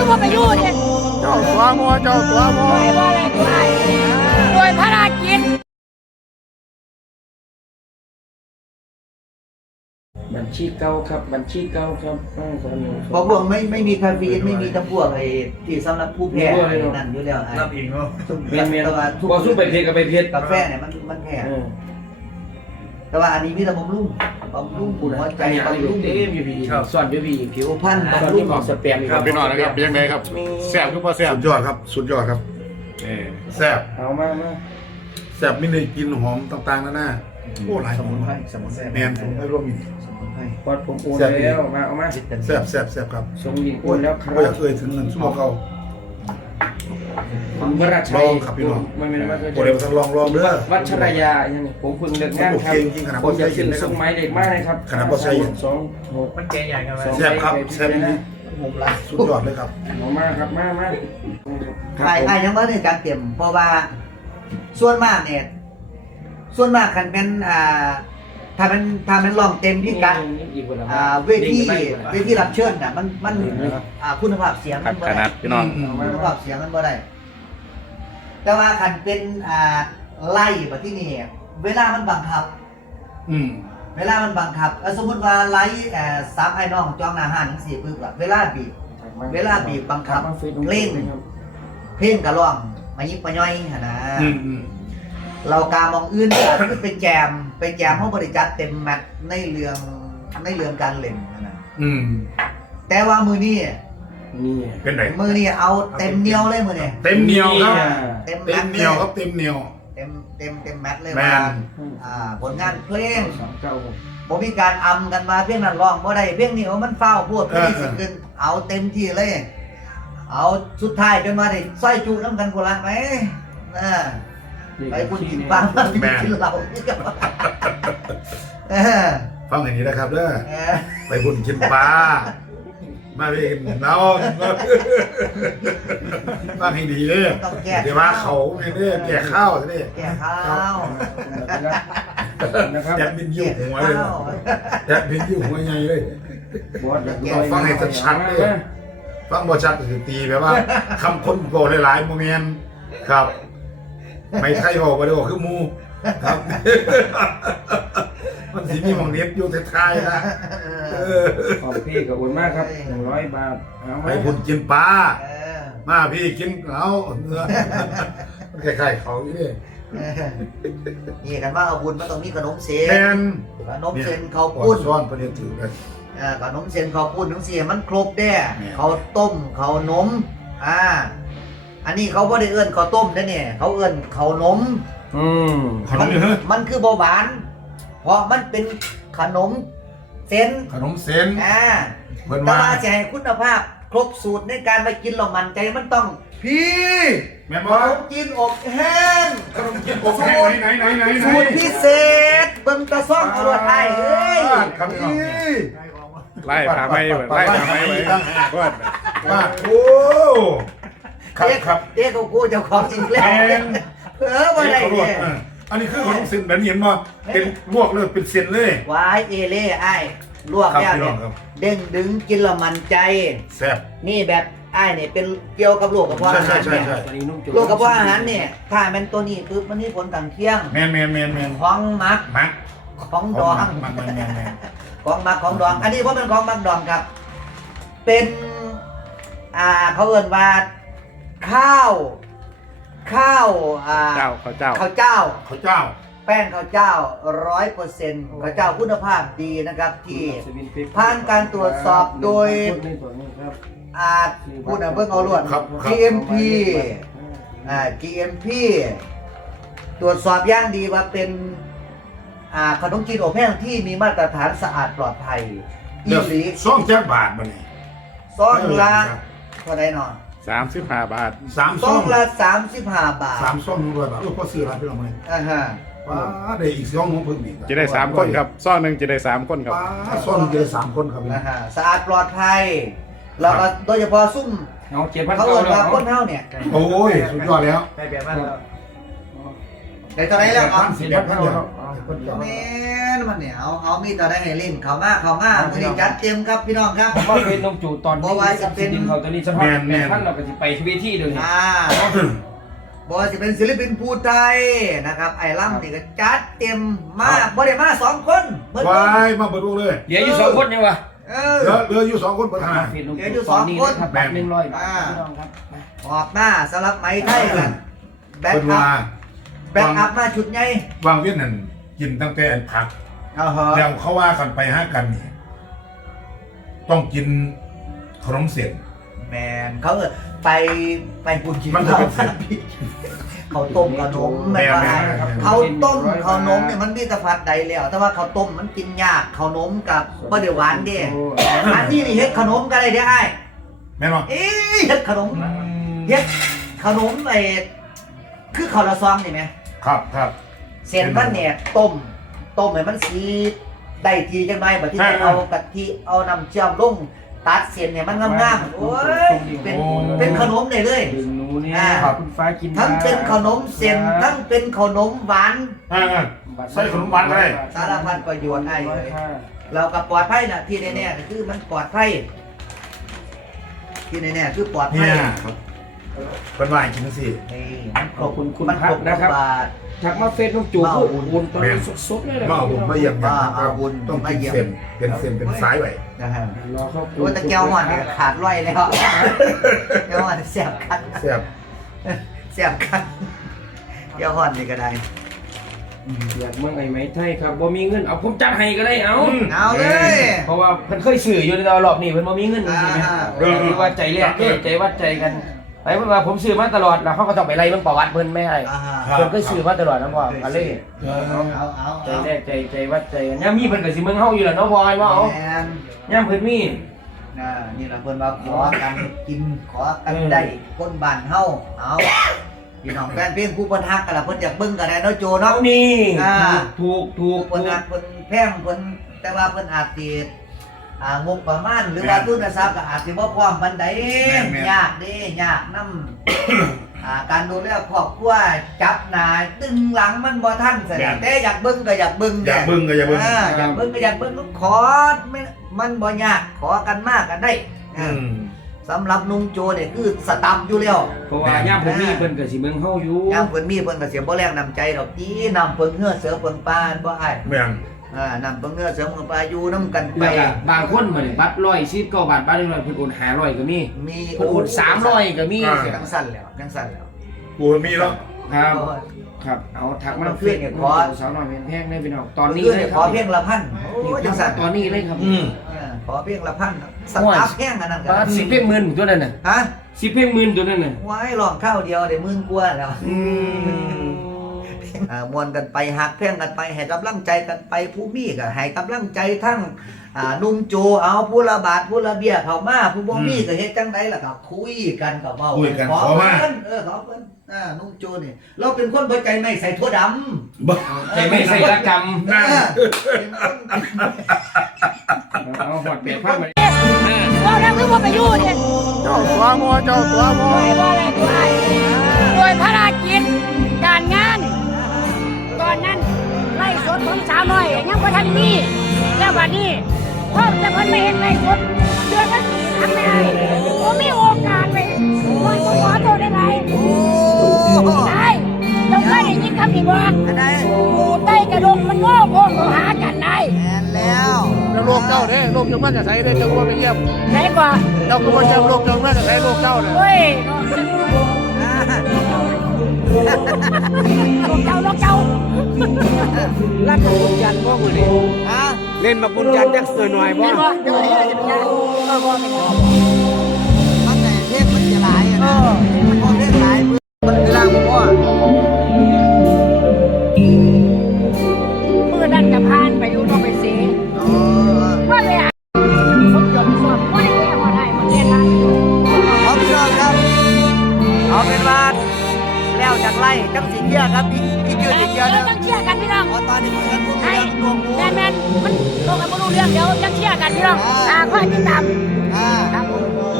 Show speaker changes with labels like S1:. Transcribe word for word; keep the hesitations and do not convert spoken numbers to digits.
S1: ว่าไปอยู่เนี่ย
S2: เจ้าตัวมัวเจ้าตัวมัว
S1: โดยว่าอะไรก็ได้โดยพระราชิน
S3: บัญชีเก่าครับบัญชีเก่าครับอ้าวครับ
S4: เพราะพวกไม่ไม่มีคาเฟอีนไม่มีตะพวกไอ้ที่สำหรับผู้แพ้นั่นอยู่แล้วไอ้
S5: รับเองเนาะ
S3: เมียนเมียน
S4: แต่ว่าทุก
S3: พอสู้ไปเพชรก็ไปเพชร
S4: กาแฟเนี่ยมันมันแพ้
S3: เออ
S4: แต่ว่าอันนี้มีแต่บำรุงบำรุง
S3: พูดนะ
S4: หัวใจ
S3: อันนี้อัน
S4: บำรุ
S3: นี้
S4: ง
S3: เต็มอยู่พี่สอนอยู่พี่
S4: ผิวพรรณ
S3: ตอน
S4: บำรุ
S3: นี้
S4: ง
S3: บอกสแปมอีก
S2: ครับพี่น้องนะครับเป็นยังไงครับแซ่บทุกพ่อแซ่บ
S5: สุดยอดครับสุดยอดครับ
S2: เออ
S5: แซ่บ
S3: เอามามา
S5: แซ่บไม่ได้กินหอมต่างๆนั่นน่ะโอ้หลาย
S4: ส
S5: หอ
S4: มุ
S5: ม
S4: นไพรสมุนไพร
S5: แมนผมไม่ร่วมมี
S4: สมุนไพร
S3: พอดผมโอนแล้วมาเอามา
S5: แซ่บแซ่บแซ่บครับ
S3: ส่งยิงโอนแล้วครั
S5: ก็อยาก
S3: บ
S5: เอ่ยถึงเงินชั่วโมงเขา
S3: ผมวราชั
S5: ล
S3: ย
S5: องครับพี่น้อง
S3: ไม่ไม่ไม่เคย
S5: โอ้เดี๋ยวท่านลองลองเด้อ
S3: วัชรยาอย่างนี้ผมเพิ่งเลิกงานครับ
S5: ผมเก่งจริงขนาด
S3: ผมจะ
S5: ผมใช้
S3: ขึ้น
S5: เย็นนะครับ
S3: ส่งไม้เด็กมากเลยครับ
S5: ขนาดผมใช้เย็น
S3: สองหก
S6: มันแกใหญ่กันไหม
S3: สอง
S5: แซ่บครับแซ่บนี่
S4: มุมละ
S5: สุดยอดเลยครับ
S3: เอามาครับมามา
S4: ไอ้ไอ้ยังว่าในการเตรียมเพราะว่าส่วนมากเนี่ยส่วนมากคันเป็นอ่าถ้าเป็นถ้าเป็นลองเต็มที่กัน
S3: อีกคนละ
S4: อ่าเวทีเวทีรับเชิญน่ะมันมันอ่าคุณภาพเสียง
S2: ครั
S4: มั
S2: บ
S4: นบ่
S2: ขนา
S4: ได้
S2: ดพี่น้อง
S4: คุณภาพเสียงมันบ่ได้แต่ว่าคันเป็นอ่าไล่แบบที่นี่เวลามันบังคับ
S5: อืม
S4: เวลามันบังคับแล้วสมมติว่าไล่เอ่อสามไอ้น้องจองหน้าห้านทั้งสี่ปึ๊บอะเวลาบีบ เวลาบีบบังคับเล่น เพลงกะร้องมายิบมาย่อยหั่นนะ
S5: อืมอืม
S4: เรากามองอื่นก็คือเป็นแจมเป็นแจมห้องบริจัดเต็มแมตช์ในเรื่องในเรื่องการเล่นนั่นนะ
S5: อืม
S4: แต่ว่ามือนี้
S3: นี่
S5: เป็นไหน
S4: มือนี้เอาเต็มเหนียวเลยมือนี้
S5: เต็มเหนียวครับ
S4: เต็มแม
S5: เต็
S4: ต
S5: ม
S4: ช์
S5: เหนียวครับเต็มเหนียว
S4: เต็มเต็มเต็มแมตช์เลย
S5: แม
S4: ว่าน อ่าผลงานเพลง
S3: สามเก้า
S4: บ่มีการอำกันมาเพลงนั้นร้องบ่ได้เพลงนี้โอ้มันเฝ้าพูดเพลงนี้สิขึ้นเอาเต็มที่เลย เอาสุดท้ายจนมาได้สร้อยจูน้ำกันกูละไหมน่ะไปคุณกินปลามากินเหล้านี่ก็เออ
S5: ฟังอย่างนี้นะครับเด้อ
S4: เออ
S5: ไปบุญกินปลามาเองเราฟังให้ดีเด้อ
S4: ต้องแก้
S5: เดี๋ยวว่าเขาไงเด้อแก่ข้าวเด้อ
S4: แก้ข้าว
S3: นะครับ
S5: แอบบินยิ้วหัวเลยนะแอบบินยิ้วหัวใหญ่เลย
S3: บอสแบบ
S5: ฟังให้ชัดๆเลยฟังบ่ชัดก็คือตีแบบว่าคำคนโกหลายๆโมเมนต์ครับ ไม่ใช่บอกว่าเดี๋ยวคือมูครับ มันสิมีหมองเน็บอยู่ท้ายๆนะเออ
S3: ขอบพี่กับอุ่นมากครับหนึ่งร้อยบาทเอา
S5: ไปบุญกินปลา
S4: เออ
S5: มาพี่กินเอาเนื้อมันคล้ายๆเขาอยู่ดิ
S4: เออนี่กันว่าเอาบุญมันต้องมีขนมเส้
S5: แม
S4: น
S5: น
S4: ขนมเส้นข้าว
S5: ปุ้
S4: ปุ้
S5: น
S4: น
S5: ซ้อนประเดี๋ยวถือเลย
S4: เออขนมเส้นข้าวปุ้นทั้งสี่มันครบแด้
S5: แม่
S4: ข้าวต้มข้าวนมอ่าอันนี้เขาบ่ได้เอื้อนข้าวต้มนะเนี่ยเขาเอื้อนข้าวนม
S3: อืม
S5: ขนมเนื้อ
S4: มันคือเบาหวาน เพราะมันเป็นขนมเส้น
S5: ขนมเส้น
S4: อ่า
S5: เพิ่น
S4: แต่
S5: ว่า
S4: ว่าจะให้คุณภาพ ครบสูตรในการไปกินเรามันใจมันต้อง พี่
S5: แม่น
S4: ข
S5: บ่
S4: นมจีนอบแห้ง
S5: ขนมกินอบแห้งไหนไหนไหนไหน
S4: สูตรพิเศษเบิ่งตะซ่องเอารวดไอ้เอ้ย
S5: ครับพี่น้อง
S2: ไล่พาไม่ไล่พาไม่ไว้ก็
S5: ว่าโอ้ครับ
S4: เด็ก
S5: ครับ
S4: เด็กกูเจ้าของจริงแล้ว
S5: แม่น
S4: เออว่าไร
S5: เขาลว
S4: เนี่
S5: ก
S4: ย
S5: อ่ะอันนี้คือขนมเส้นแบบนี้เห็นบ่เป็นลวกเลยเป็นเส้นเลย
S4: วายเอเล่ไอ้ลวกแล้วเนี่ย
S5: ครับ
S4: เด้งดึงกินและมันใจ
S5: แซ่บ
S4: นี่แบบไอ้เนี่ยเป็นเกี่ยวกับโรคกระเพาะอาหาร
S5: ใช่
S4: เนี่ย
S5: ใช่
S3: ตอนนี้นุ่มจุ
S4: โรคกระเพาะอาหารเนี่ยถ้ามันตัวนี้ปุ๊บมันมีผลข้างเคียง
S5: แมนแมนแมนแมน
S4: ของมัก
S5: มัก
S4: ของดอง
S5: มักแมนแมนแมน
S4: ของมักของดอง อันนี้เพราะเป็นของมักดองครับ เป็นอ่าเขาเอ่นว่าข้าว ข้าวอ่า
S2: เจ้าเขาเจ้า
S4: ข้าวเจ้า
S5: ข้าวเจ้า
S4: แป้งข้าวเจ้าร้อยเปอร์เซ็นต์ข้าวเจ้าคุณภาพดีนะครับ ที่ ผ่านการตรวจสอบโดย อาจพูดนะเบิ่งเอาล้วน
S5: ครับครับ
S4: จี เอ็ม พี อ่า จี เอ็ม พี ตรวจสอบอย่างดีว่าเป็นอ่าขนมจีนอบแห้งที่มีมาตรฐานสะอาดปลอดภัยอี
S5: เดี๋ยว
S4: หลี
S5: ซ่องแจ็คบาทบ่นี่
S4: ซองละเท่าไหร่เนาะ
S2: สามสิบห้าบาท
S5: สาม
S4: ซ
S5: ซ่
S4: อ
S5: อง ง
S4: ละสามสิบห้าบาท
S5: สามซ่องหนึ่งร้อยบาทเออพอซื้อร้านพี่น้องเลย
S4: อ่าฮะ
S5: ว้าได้อีกซ่องของเพิ่มอีก
S2: จะได้สามคนครับซ่อนหนึ่งจะได้สามคนครับ
S5: ว้าซ่องหนึ่งจะได้สามคนครับพี่
S4: อ่าฮะสะอาดปลอดภัยแล้วก็โดยเฉพาะซุ่ม
S3: เอาเจ็ดพัน
S4: เขา
S3: เก้า
S4: เอ่น
S3: แล้ว
S4: ว่าคนเฮาเนี่ย
S5: โอ้ยสุดยอดแล้ว
S6: ได้แบบว่าเรา
S4: คได้เท่าไหร่แล้วเอา
S5: สิบแปดพันเดียว
S4: แม่นมันเนี่ยเอาเอามีต่อได้ให้เล่นเขามาเขามามื้อนี้จัดเต็มครับพี่น้องครับ
S3: ผมว่าเป็นน้องจูตอน
S4: บ่
S3: นี้
S4: ว่าจะเป็น
S3: ดินเขาตอนนี้สภาพแม่ท่านเราก็สิไปชีวิตที่เดียวนี่
S4: อ่าบ่ว่าสิเป็นศิลปินผู้ไทยนะครับไอ้ล่ำนี่ก็จัดเต็มมาบ่ได้มาสองคนเบิด
S5: วายมาเปิดวงเลย
S3: เหลืออยู่สองคนยังวะ
S4: เออ
S5: เหลือเหลืออยู่สองคนประธาน
S3: เฟซน้องจูตอนนี้นะครับแบบหนึ่งร้อยบาทพี่น้องครับ
S4: ออกมาสำหรับไหมไทยกันแบ็ค
S5: เป็น
S4: อั
S5: ว่า
S4: พแบ็คอัพมาชุดใหญ่
S5: วางเวียดนั่นกินตั้งแต่อันผัก
S4: อ่าฮะ
S5: แล้วเขาว่ากันไปห้ากันนี่ต้องกินขนมเสียน
S4: แมนเขาเออไปไปบุญกิน
S5: มันจะเป็นเส้น
S4: เขาต้มขนม
S5: แม่
S4: แม่
S5: แม่
S4: ว่า
S5: ครับ
S4: เขาต้มขนมเนี่ยมันมีแตะฟัดใดแล้ว แต่ว่าเขาต้มมันกินยากขนมกับบ่ได้หวานเด้อันนี้นี่เฮ็ดขนมก็ได้เด้ไอ้
S5: แม่นบ่
S4: เอ๊ะเฮ็ดขนมเฮ็ดขนมไอ้คือข้าวละซองนี่แหม
S5: ครับครับ
S4: เส้นมันเนี่ยต้มต้มให้มันสีได้ทีจังไดบัดที่จะเอากะทิเอาน้ำเชื่อมลงตัดเส้นเนี่ยมันงามๆโอ้ยเป็นเป็นขนมได้เลย
S3: ดึงหนูเนี่ย
S4: อ่า
S3: คุณฟ้ากิน
S4: ทั้งเป็นขนมเส้นทั้งเป็นขนมหวาน
S5: อ่าใส่ขนมหวานก็ได้
S4: สารพัดประโยชน์ให้เลยเรากับปลอดภัยนะที่แน่ๆก็คือมันปลอดภัยที่แน่ๆคือปลอดภั
S5: เนี่ย ยครับเป็นว่ากินสิ
S4: นี่มันคร
S3: ขอบคุณคุณ
S4: มัน
S3: พั
S4: คร
S3: ก
S4: บ
S3: นะครับ
S4: บาท
S3: ถักมาเฟซน้องจูพูดอุ่นตอนนี้สดๆเลยแหละ
S5: มาเอาบุญมาเยี่ยมกัน
S4: มาเอาบุญ
S5: ต้อง
S4: มา
S5: กิน
S4: เยี่ยม
S5: เส้นเป็นเส้นเป็นสายไว้
S4: นะฮะ
S3: รอเข้า
S4: โอ้ตะเกียวหอนเนี่ยขาดร้อยแล้วเกียวหอนเสียบคัน
S5: แซ่บ
S4: เสียบคันเกียวหอนนี่ก็ได้
S3: อยากเมืองไอ้ไหมไทยครับบ่มีเงินเอาผมจัดให้ก็ได้เอา
S4: เอาเลย
S3: เพราะว่าเพิ่นเคยสื่ออยู่ในตอนรอบนี้เพิ่นบ่มีเงินจริงๆนะ
S4: อ่า
S3: เออคือว่าใจแรกเด้ใจวัดใจกันไปเพิ่นว่าผมซื้อมาตลอดแล้วเขาก็ต้องไปไล่เบิ่งประวัติเพิ่นไม่ให้
S4: อ่า
S5: ครับ
S3: เพิ่นเคยซื้อมาตลอดนะพ่อก็เลย
S4: เอาเอาเอา
S3: ใจแรกใจใจวัดใจกันย่ามมีเพิ่นก็สิเบิ่งเฮาอยู่แล้วเนาะพ่อไอ้ว่าเอา
S4: แมน
S3: ย่ามเพิ่นมี
S4: น่ะนี่แหละเพิ่นว่าขอกันกินขอกันได้คนบ้านเฮาเอาพี่น้องแฟนเพลงผู้เพิ่นฮักกันล่ะเพิ่นอยากเบิ่งกันแน่เนาะโจเนาะ
S3: เอานี่
S4: อ่า
S3: ถูกถูก
S4: เพิ่น
S3: ถู
S4: ฮั
S3: ก
S4: กเพิ่นแพงเพิ่นแต่ว่าเพิ่นอาจสิอ่างบประมาณหรือว่าทุนทรัพย์ก็อาจสิบ่พร้อมปานใดยากเด้ยากนำ อ่าการดูแลครอบครัวจับหน้าดึงหลังมันบ่ทันซะแล้วแต่อยากเบิ่งก็อยากเบิ่ง
S5: อยากเบิ่งก็อยากเบิ่ง
S4: อ่าอยากเบิ่งก็อยากเบิ่งขอไม่มันบ่ยากขอกันมากกันได้
S5: อืม
S4: สำหรับนุ่งโจเนี่ยคือสตัมอยู่แล้ว
S3: เพราะว่าย่ามเพิ่นมีเพิ่นก็สิเบิ่งเฮาอยู่
S4: ยามเพิ่นมีเพิ่นก็เสียบ่แรงนำใจดอกตีนำเพิ่นเฮือเสือเพิ่นปานบ่อ้าย
S5: แม่น
S4: อ่านำเพิ่นเฮือเสือเพิ่นปานอยู่นํกันไป
S3: แล้วก็บางคนบ่ได้บัตรหนึ่งร้อยสิบเก้าบาทบัตรหนึ่งร้อยเพิ่นโอนห้าร้อยก็มี
S4: มี
S3: เพิ่นโอนสามร้อยก็มี
S4: จังสั่นแล้วจังสั่นแล้ว
S5: กูมีแล้ว
S3: ครับครับเอาทักมาเฟซเนี่ยขอสาวน้อยเพียงแพงได้พี่น้องตอนนี้
S4: คือ
S3: เล
S4: เนี่ย ย
S3: ค
S4: ข
S3: รั
S4: อบ เพียงละพันโอ้ยจังสั่น
S3: ตอนนี้เลยครับ
S5: อืม
S4: เออขอเพียงละพันสตาร์ฟแห้งอันนั้น
S3: บาทสิบเพียงหมื่นตัวนั้นน่ะ
S4: ฮะ
S3: สิบเพียงหมื่นตัวนั้นน่ะ
S4: ไว้ลองข้าวเดียวได้หมื่นกว่าแล้ว
S3: อืม
S4: อ่ามวนกันไปหักเพ่งกันไปให้กำลังใจกันไปผู้มีก็ให้กำลังใจทั้งอ่านุ่มโจเอาผู้ละบาทผู้ละเบี้ยเข้ามาผู้บ่มีก็เฮ็ดจังไดล่ะก็คุยกันก็เว้า
S5: คุยกัน
S4: ขอ
S5: ขอมา
S4: เพิ่นเออขอเพิ่นอ่านุ่มโจนี่เราเป็นคนบ่ใจไม่ใส่ถั่วดำ
S5: บ่
S3: ใจไม่ใส่ละกรรม
S4: เออเป็นคน
S3: เอาหอดเบียดพักมา
S1: ว่าแล้วคือว่าไปอยู่เนี่ย
S2: เจ้าตัวมัวเจ้าตัวมัว
S1: โดยว่าอะไรโดยโดยภารกิจการงาน ตอนนั้นไล่สดของสาวน้อยยังบ่ทันมีแล้ววันนี้พ่อจะเพิ่นไม่เห็นไล่สดเดือนละสี่ครั้งไม่ได้ผมมีโอกาสไปขอขอโทษได้ไงได้ต้องเคยได้ยินคำนี้บ่
S4: อันใด
S1: หมู่ใต้กระดงมันโง่โง่เข้าหากันได้
S4: แม่นแล้ว
S2: แล้วโลกเจ้าเด้โลกจังมาจะใส่เด้เจ้าก็ไปเยี่ยม
S1: ไหนกว่า
S2: เจ้าก็บ่เจ้าโลกจังมาจะใส่โลกเจ้าเด้
S1: เฮ้ย
S4: อ่า
S1: ลูกเจ้าลูกเจ้า
S2: ลั่นบุญจันทร์บ่มื้อนี้
S4: อ่า
S2: เล่นมาบุญจันทร์จักเสือหน่อยบ่
S1: ไม่บอกจะไปเฮ็ดอะไรจะไปยังเออบอกไม่บอก
S4: มันแต่เทพมันจะหลายอะนะมันพอเทพหลายมันเวลาบ่พอ
S1: มือนั่นจะพานไปอยู่นอกไปเสีย
S4: อ๋อ
S1: ว่าเลยอ่ะคนจนสอบว่าได้แค่ว่าได้มันเรียนได้
S4: เอาพี่น้องครับ เอาเป็นว่าแล้วจากไล่จังสีเกียครับอีกอีกเดือนอีกเดือน
S1: เดี๋ยว
S4: นะ
S1: ต้องเชื่อกันพี่น้อง
S4: เพราะตอนนี้คุยกันพูด
S1: ให้
S4: กันรวมหัว
S1: แมนแมนมันโตกันไม่รู้เรื่องเดี๋ยวต้องเชื่อกันพี่น้องอ่าค่อยติดตาม
S4: อ่า
S1: ครับผม
S4: เ